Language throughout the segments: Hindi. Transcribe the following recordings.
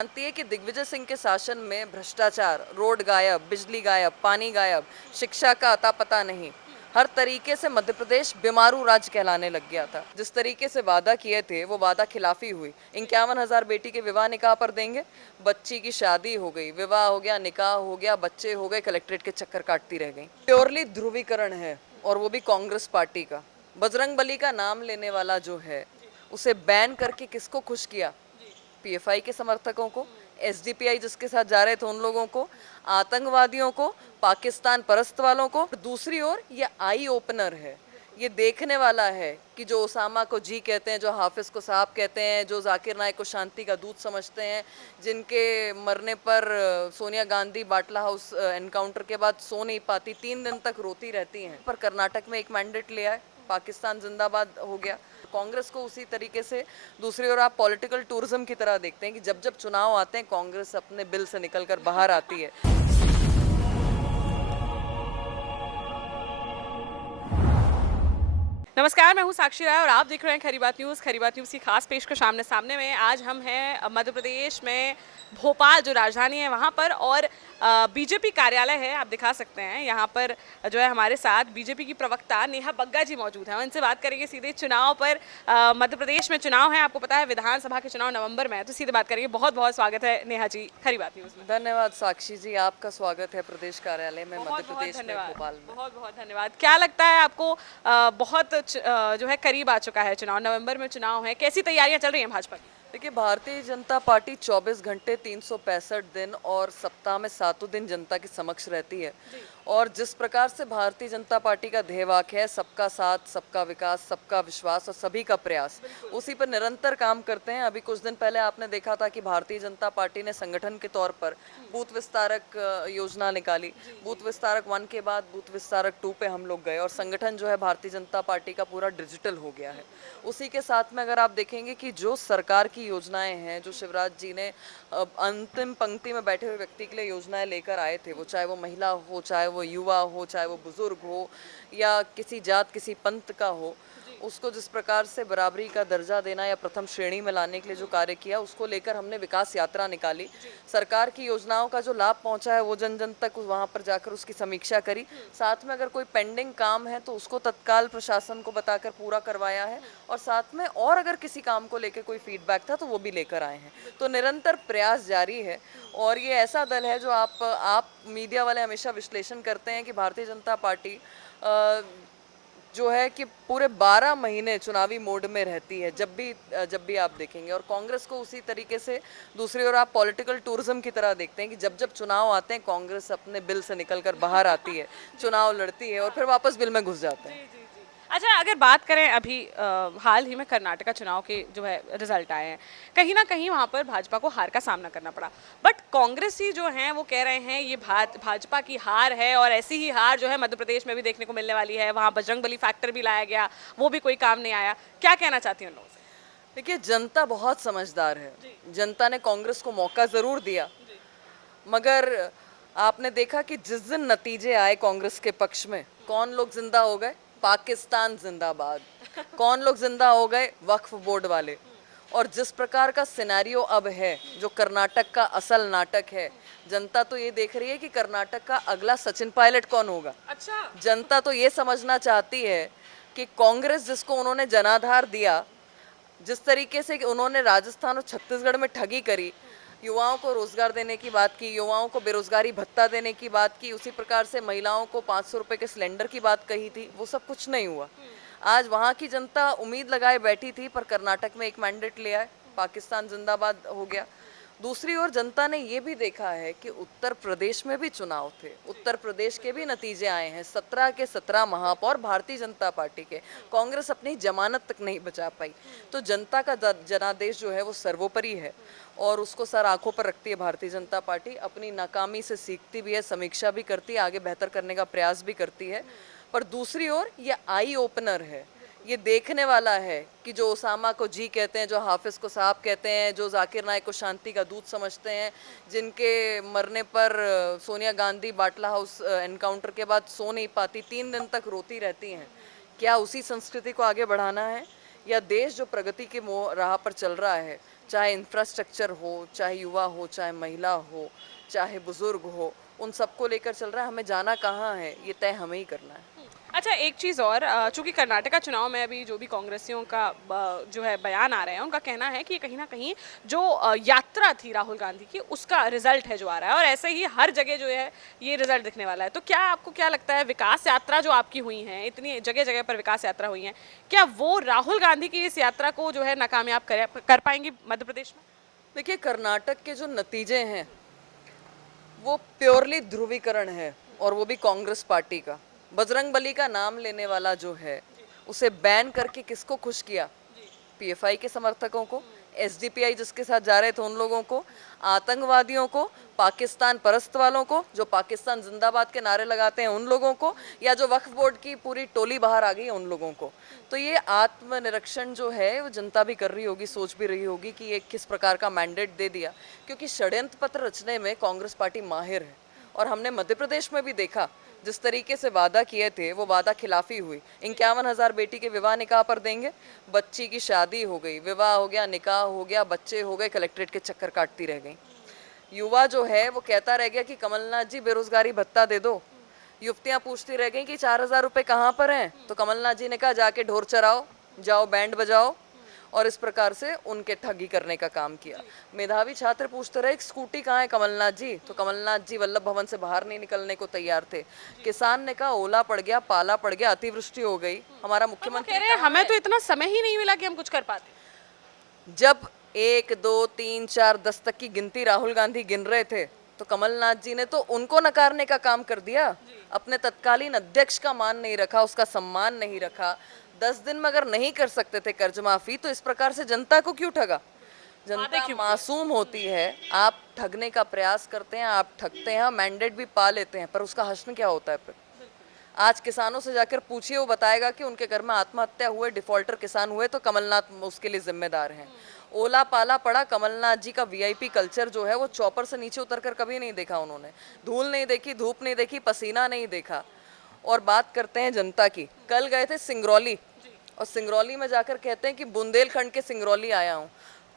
जानती है कि दिग्विजय सिंह के शासन में भ्रष्टाचार, रोड गायब, बिजली गायब, पानी गायब, शिक्षा का अता पता नहीं। हर तरीके से मध्य प्रदेश बीमारू राज्य कहलाने लग गया था। जिस तरीके से वादा किए थे वो वादा खिलाफी हुई। 51,000 बेटी के विवाह निकाह पर देंगे, बच्ची की शादी हो गई, विवाह हो गया, निकाह हो गया, बच्चे हो गए, कलेक्ट्रेट के चक्कर काटती रह गई। प्योरली ध्रुवीकरण है और वो भी कांग्रेस पार्टी का। बजरंग बली का नाम लेने वाला जो है उसे बैन करके किसको खुश किया? पीएफआई के समर्थकों को, एसडीपीआई जिसके साथ जा रहे थे उन लोगों को, आतंकवादियों को, पाकिस्तान परस्त वालों को। दूसरी ओर ये आई ओपनर है। ये देखने वाला है कि जो ओसामा को जी कहते हैं, जो हाफिज को साहब कहते हैं, जो जाकिर नाइक को शांति का दूत समझते हैं, जिनके मरने पर सोनिया गांधी बाटला हाउस एनकाउंटर के बाद सो नहीं पाती, 3 दिन तक रोती रहती हैं, पर कर्नाटक में एक मैंडेट लिया है, पाकिस्तान जिंदाबाद हो गया। कांग्रेस को उसी तरीके से दूसरी ओर आप पॉलिटिकल टूरिज्म की तरह देखते हैं कि जब जब चुनाव आते हैं कांग्रेस अपने बिल से निकलकर बाहर आती है। नमस्कार, मैं हूं साक्षी राय और आप देख रहे हैं खरी बात न्यूज़। खरी बात न्यूज़ की खास पेशकश सामने सामने में आज हम हैं मध्य प्रदेश में भोपाल जो राजधानी है वहां पर, और बीजेपी कार्यालय है, आप दिखा सकते हैं यहाँ पर जो है हमारे साथ बीजेपी की प्रवक्ता नेहा बग्गा जी मौजूद हैं। उनसे बात करेंगे सीधे चुनाव पर। मध्य प्रदेश में चुनाव है, आपको पता है विधानसभा के चुनाव नवंबर में है, तो सीधे बात करेंगे। बहुत बहुत स्वागत है नेहा जी खरी बात न्यूज़ में। धन्यवाद साक्षी जी, आपका स्वागत है प्रदेश कार्यालय में मध्य बहुत बहुत प्रदेश में धन्यवाद, भोपाल में। बहुत बहुत धन्यवाद। क्या लगता है आपको, बहुत जो है करीब आ चुका है चुनाव, नवंबर में चुनाव है, कैसी तैयारियां चल रही हैं भाजपा की? देखिए, भारतीय जनता पार्टी 24 घंटे 365 दिन और सप्ताह में 7 दिन जनता के समक्ष रहती है। और जिस प्रकार से भारतीय जनता पार्टी का ध्येय वाक्य है सबका साथ, सबका विकास, सबका विश्वास और सभी का प्रयास, उसी पर निरंतर काम करते हैं। अभी कुछ दिन पहले आपने देखा था कि भारतीय जनता पार्टी ने संगठन के तौर पर बूथ विस्तारक योजना निकाली। बूथ विस्तारक 1 के बाद बूथ विस्तारक 2 पे हम लोग गए और संगठन जो है भारतीय जनता पार्टी का पूरा डिजिटल हो गया है। उसी के साथ में अगर आप देखेंगे कि जो सरकार की योजनाएं हैं, जो शिवराज जी ने अंतिम पंक्ति में बैठे हुए व्यक्ति के लिए योजनाएं लेकर आए थे, वो चाहे वो महिला हो, चाहे वो युवा हो, चाहे वो बुजुर्ग हो, या किसी जात किसी पंथ का हो, उसको जिस प्रकार से बराबरी का दर्जा देना या प्रथम श्रेणी में लाने के लिए जो कार्य किया, उसको लेकर हमने विकास यात्रा निकाली। सरकार की योजनाओं का जो लाभ पहुंचा है वो जन जन तक वहां पर जाकर उसकी समीक्षा करी। साथ में अगर कोई पेंडिंग काम है तो उसको तत्काल प्रशासन को बताकर पूरा करवाया है, और साथ में और अगर किसी काम को लेकर कोई फीडबैक था तो वो भी लेकर आए हैं। तो निरंतर प्रयास जारी है। और ये ऐसा दल है जो आप मीडिया वाले हमेशा विश्लेषण करते हैं कि भारतीय जनता पार्टी जो है कि पूरे 12 महीने चुनावी मोड में रहती है, जब भी आप देखेंगे। और कांग्रेस को उसी तरीके से दूसरी ओर आप पॉलिटिकल टूरिज्म की तरह देखते हैं कि जब जब चुनाव आते हैं कांग्रेस अपने बिल से निकलकर बाहर आती है, चुनाव लड़ती है और फिर वापस बिल में घुस जाते हैं। अच्छा, अगर बात करें अभी हाल ही में कर्नाटका चुनाव के जो है रिजल्ट आए हैं, कहीं ना कहीं वहाँ पर भाजपा को हार का सामना करना पड़ा, बट कांग्रेसी जो हैं वो कह रहे हैं ये भाजपा की हार है, और ऐसी ही हार जो है मध्य प्रदेश में भी देखने को मिलने वाली है। वहाँ बजरंग बली फैक्टर भी लाया गया, वो भी कोई काम नहीं आया। क्या कहना चाहती हैं उन लोगों से? देखिए, जनता बहुत समझदार है। जनता ने कांग्रेस को मौका जरूर दिया, मगर आपने देखा कि जिस दिन नतीजे आए कांग्रेस के पक्ष में, कौन लोग जिंदा हो गए? पाकिस्तान जिंदाबाद। कौन लोग जिंदा हो गए? वक्फ बोर्ड वाले। और जिस प्रकार का सिनेरियो अब है, जो कर्नाटक का असल नाटक है, जनता तो ये देख रही है कि कर्नाटक का अगला सचिन पायलट कौन होगा। अच्छा, जनता तो ये समझना चाहती है कि कांग्रेस जिसको उन्होंने जनाधार दिया, जिस तरीके से कि उन्होंने राजस्थान और छत्तीसगढ़ में ठगी करी, युवाओं को रोजगार देने की बात की, युवाओं को बेरोजगारी भत्ता देने की बात की, उसी प्रकार से महिलाओं को 500 रुपए के सिलेंडर की बात कही थी, वो सब कुछ नहीं हुआ। आज वहाँ की जनता उम्मीद लगाए बैठी थी, पर कर्नाटक में एक मैंडेट लिया है, पाकिस्तान जिंदाबाद हो गया। दूसरी ओर जनता ने ये भी देखा है कि उत्तर प्रदेश में भी चुनाव थे, उत्तर प्रदेश के भी नतीजे आए हैं। 17 के 17 महापौर भारतीय जनता पार्टी के। कांग्रेस अपनी जमानत तक नहीं बचा पाई। तो जनता का जनादेश जो है वो सर्वोपरि है, और उसको सर आंखों पर रखती है भारतीय जनता पार्टी। अपनी नाकामी से सीखती भी है, समीक्षा भी करती है, आगे बेहतर करने का प्रयास भी करती है। पर दूसरी ओर ये आई ओपनर है। ये देखने वाला है कि जो ओसामा को जी कहते हैं, जो हाफिज को साहब कहते हैं, जो जाकिर नाइक को शांति का दूत समझते हैं, जिनके मरने पर सोनिया गांधी बाटला हाउस एनकाउंटर के बाद सो नहीं पाती, 3 दिन तक रोती रहती हैं, क्या उसी संस्कृति को आगे बढ़ाना है? या देश जो प्रगति के राह पर चल रहा है, चाहे इंफ्रास्ट्रक्चर हो, चाहे युवा हो, चाहे महिला हो, चाहे बुजुर्ग हो, उन सबको लेकर चल रहा है। हमें जाना कहाँ है, ये तय हमें ही करना है। अच्छा, एक चीज़ और, चूंकि कर्नाटका चुनाव में अभी जो भी कांग्रेसियों का जो है बयान आ रहे हैं, उनका कहना है कि ये कहीं ना कहीं जो यात्रा थी राहुल गांधी की, उसका रिजल्ट है जो आ रहा है, और ऐसे ही हर जगह जो है ये रिजल्ट दिखने वाला है। तो क्या आपको क्या लगता है, विकास यात्रा जो आपकी हुई है, इतनी जगह जगह पर विकास यात्रा हुई है, क्या वो राहुल गांधी की इस यात्रा को जो है नाकामयाब कर पाएंगी मध्य प्रदेश में? देखिए, कर्नाटक के जो नतीजे हैं वो प्योरली ध्रुवीकरण है, और वो भी कांग्रेस पार्टी का। बजरंगबली का नाम लेने वाला जो है, उसे बैन करके किसको खुश किया? पीएफआई के समर्थकों को, एसडीपीआई जिसके साथ जा रहे थे उन लोगों को, आतंकवादियों को, पाकिस्तान परस्त वालों को, जो पाकिस्तान जिंदाबाद के नारे लगाते हैं उन लोगों को, या जो वक्फ बोर्ड की पूरी टोली बाहर आ गई है उन लोगों को। तो ये आत्मनिरीक्षण जो है वो जनता भी कर रही होगी, सोच भी रही होगी कि ये किस प्रकार का मैंडेट दे दिया, क्योंकि षड्यंत्र पत्र रचने में कांग्रेस पार्टी माहिर है। और हमने मध्य प्रदेश में भी देखा, जिस तरीके से वादा किए थे वो वादा खिलाफी हुई। 51,000 बेटी के विवाह निकाह पर देंगे, बच्ची की शादी हो गई, विवाह हो गया, निकाह हो गया, बच्चे हो गए, कलेक्ट्रेट के चक्कर काटती रह गई। युवा जो है वो कहता रह गया कि कमलनाथ जी बेरोजगारी भत्ता दे दो। युवतियां पूछती रह गई कि 4,000 रुपए कहाँ पर हैं? तो कमलनाथ जी ने कहा जाके ढोर चराओ, जाओ बैंड बजाओ, और इस प्रकार से उनके ठगी करने का काम किया। मेधावी छात्र पूछते रहे स्कूटी कहाँ है कमलनाथ जी? तो कमलनाथ जी वल्लभ भवन से बाहर नहीं निकलने को तैयार थे। किसान ने कहा ओला पड़ गया, पाला पड़ गया, अतिवृष्टि हो गई, हमारा और वो मुख्यमंत्री कह रहे हैं कहाँ हमें है? तो इतना समय ही नहीं मिला कि हम कुछ कर पाते। जब 1 2 3 4 10 तक की गिनती राहुल गांधी गिन रहे थे, तो कमलनाथ जी ने तो उनको नकारने का काम कर दिया। अपने तत्कालीन अध्यक्ष का मान नहीं रखा, उसका सम्मान नहीं रखा। 10 दिन में अगर नहीं कर सकते थे कर्ज माफी, तो इस प्रकार से जनता को क्यों ठगा? जनता मासूम होती है। आप ठगने का प्रयास करते हैं, आप ठगते हैं, मैंडेट भी पा लेते हैं, पर उसका हश्न क्या होता है फिर? आज किसानों से जाकर पूछिए, वो बताएगा कि उनके घर में आत्महत्या हुए, डिफॉल्टर किसान हुए, तो कमलनाथ उसके लिए जिम्मेदार हैं। ओला पाला पड़ा, कमलनाथ जी का वीआईपी कल्चर जो है वो चौपर से नीचे उतरकर कभी नहीं देखा उन्होंने। धूल नहीं देखी, धूप नहीं देखी, पसीना नहीं देखा। और बात करते हैं जनता की, कल गए थे सिंगरौली, और सिंगरौली में जाकर कहते हैं कि बुंदेलखंड के सिंगरौली आया हूँ।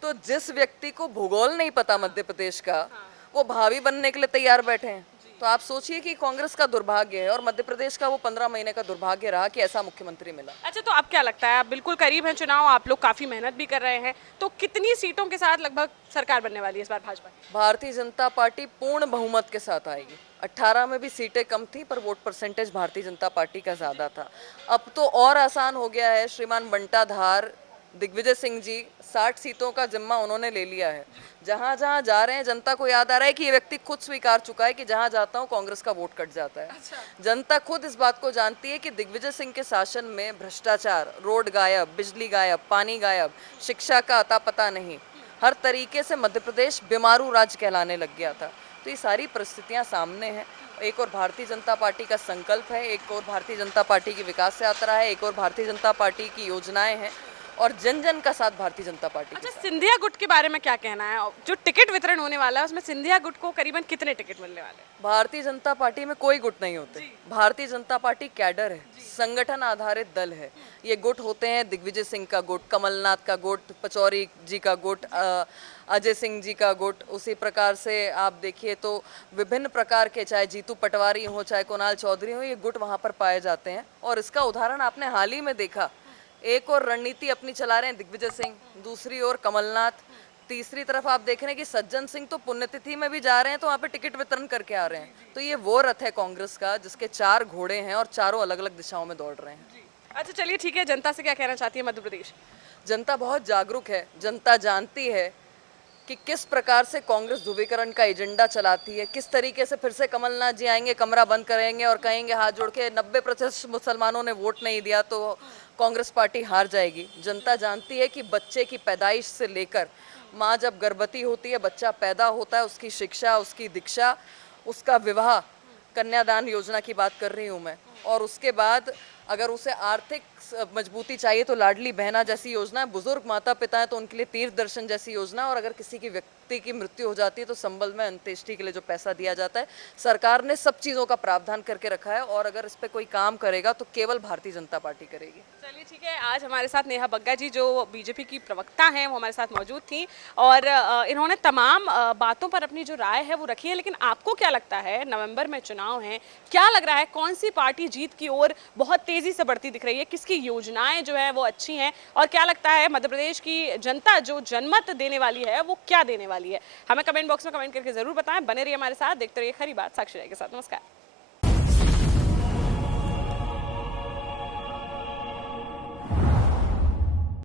तो जिस व्यक्ति को भूगोल नहीं पता मध्य प्रदेश का, वो भावी बनने के लिए तैयार बैठे हैं। तो आप सोचिए कि कांग्रेस का दुर्भाग्य है, और मध्य प्रदेश का वो 15 महीने का दुर्भाग्य रहा कि ऐसा मुख्यमंत्री मिला। अच्छा, तो आप क्या लगता है, आप बिल्कुल करीब हैं चुनाव, आप लोग काफी मेहनत भी कर रहे हैं, तो कितनी सीटों के साथ लगभग सरकार बनने वाली है इस बार भाजपा की? भारतीय जनता पार्टी पूर्ण बहुमत के साथ आएगी। 18 में भी सीटें कम थी, पर vote percentage Bharatiya Janata party का ज्यादा था। अब तो और आसान हो गया है। श्रीमान बंटा धार, दिग्विजय सिंह जी, 60 सीटों का जिम्मा उन्होंने ले लिया है। जहां जहां जा रहे हैं, जनता को याद आ रहा है कि ये व्यक्ति खुद स्वीकार चुका है कि जहां जाता हूं कांग्रेस का वोट कट जाता है। जनता खुद इस बात को जानती है कि दिग्विजय सिंह के शासन में भ्रष्टाचार, रोड गायब, बिजली गायब, पानी गायब, शिक्षा का अता पता नहीं, हर तरीके से मध्य प्रदेश बीमारू राज्य कहलाने लग गया था। तो ये सारी परिस्थितियां सामने हैं। एक और भारतीय जनता पार्टी का संकल्प है, एक और भारतीय जनता पार्टी की विकास यात्रा है, एक और भारतीय जनता पार्टी की योजनाएं हैं, और जन जन का साथ भारतीय जनता पार्टी के अच्छा, साथ। सिंधिया गुट के बारे में क्या कहना है? जो टिकट वितरण होने वाला है उसमें सिंधिया गुट को करीबन कितने टिकट मिलने वाले हैं? भारतीय जनता पार्टी में कोई गुट नहीं होते। भारतीय जनता पार्टी कैडर है, संगठन आधारित दल है। ये गुट होते हैं दिग्विजय सिंह का गुट, कमलनाथ का गुट, पचौरी जी का गुट, अजय सिंह जी का गुट। उसी प्रकार से आप देखिए तो विभिन्न प्रकार के, चाहे जीतू पटवारी हो, चाहे कुणाल चौधरी हो, ये गुट वहाँ पर पाए जाते हैं। और इसका उदाहरण आपने हाल ही में देखा। एक और रणनीति अपनी चला रहे हैं दिग्विजय सिंह, दूसरी ओर कमलनाथ, तीसरी तरफ आप देख रहे हैं कि सज्जन सिंह तो पुण्यतिथि में भी जा रहे हैं, तो वहाँ पे टिकट वितरण करके आ रहे हैं। तो ये वो रथ है कांग्रेस का, जिसके 4 घोड़े हैं और चारों अलग अलग दिशाओं में दौड़ रहे हैं। अच्छा, चलिए ठीक है, जनता से क्या कहना चाहती है मध्य प्रदेश? जनता बहुत जागरूक है। जनता जानती है कि किस प्रकार से कांग्रेस ध्रुवीकरण का एजेंडा चलाती है, किस तरीके से फिर से कमलनाथ जी आएंगे, कमरा बंद करेंगे और कहेंगे हाथ जोड़ के 90% मुसलमानों ने वोट नहीं दिया तो कांग्रेस पार्टी हार जाएगी। जनता जानती है कि बच्चे की पैदाइश से लेकर माँ जब गर्भवती होती है, बच्चा पैदा होता है, उसकी शिक्षा, उसकी दीक्षा, उसका विवाह, कन्यादान योजना की बात कर रही हूँ मैं, और उसके बाद अगर उसे आर्थिक मजबूती चाहिए तो लाडली बहना जैसी योजना, बुजुर्ग माता पिता है तो उनके लिए तीर्थ दर्शन जैसी योजना, और अगर किसी की व्यक्ति की मृत्यु हो जाती है तो संबल में अंत्येष्टि के लिए जो पैसा दिया जाता है, सरकार ने सब चीज़ों का प्रावधान करके रखा है। और अगर इस पर कोई काम करेगा तो केवल भारतीय जनता पार्टी करेगी। चलिए ठीक है, आज हमारे साथ नेहा बग्गा जी जो बीजेपी की प्रवक्ता हैं वो हमारे साथ मौजूद थी और इन्होंने तमाम बातों पर अपनी जो राय है वो रखी है। लेकिन आपको क्या लगता है, नवंबर में चुनाव हैं, क्या लग रहा है कौन सी पार्टी जीत की ओर बहुत तेजी से बढ़ती दिख रही है, किसकी योजनाएं जो है वो अच्छी हैं, और क्या लगता है मध्य प्रदेश की जनता जो जनमत देने वाली है वो क्या देने वाली है? हमें कमेंट बॉक्स में कमेंट करके जरूर बताएं। बने रहिए हमारे साथ, देखते रहिए खरी बात साक्षी राय के साथ। नमस्कार।